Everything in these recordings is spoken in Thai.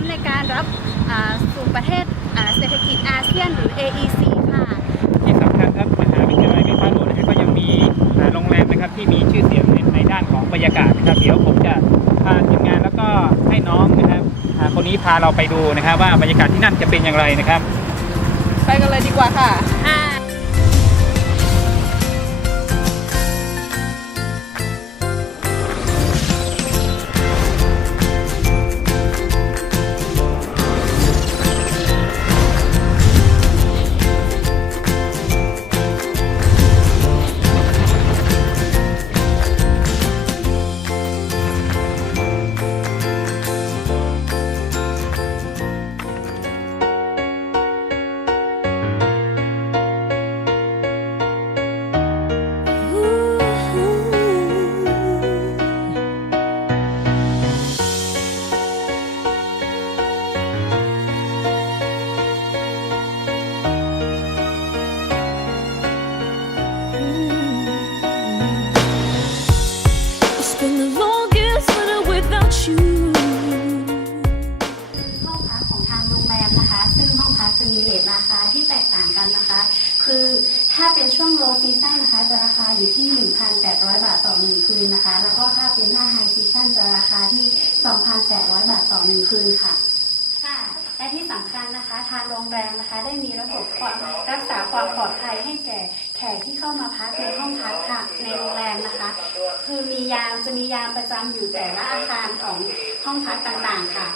มในการรับสู่ประเทศเศรษฐกิจอาเซียนหรือ AEC ค่ะที่สำคัญครับมหาวิทยาลัยแม่ฟ้าหลวงนะครับก็ยังมีโรงแรมนะครับที่มีชื่อเสียงในด้านของบรรยากาศนะครับเดี๋ยวผมจะพาทีมงานแล้วก็ให้น้องนะครับคนนี้พาเราไปดูนะครับว่าบรรยากาศที่นั่นจะเป็นอย่างไรนะครับไปกันเลยดีกว่าค่ะจะมีเรทราคาที่แตกต่างกันนะคะคือถ้าเป็นช่วง low season นะคะจะราคาอยู่ที่ 1,800 บาทต่อ1คืนนะคะแล้วก็ถ้าเป็นหน้า high season จะราคาที่ 2,800 บาทต่อ1คืนค่ะและที่สำคัญนะคะทางโรงแรมนะคะได้มีระบบรักษาความปลอดภัยให้แก่แขกที่เข้ามาพักในห้องพักค่ะในโรงแรมนะคะคือจะมียามประจำอยู่แต่ละอาคารของห้องพักต่างๆค่ะ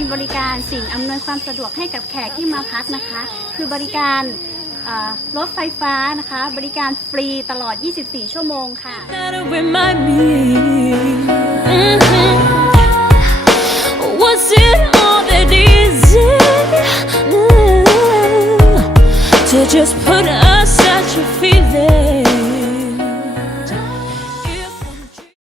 มีบริการสิ่งอำนวยความสะดวกให้กับแขกที่มาพักนะคะคือบริการรถไฟฟ้านะคะบริการฟรีตลอด 24 ชั่วโมงค่ะ Was it all that easy to just put up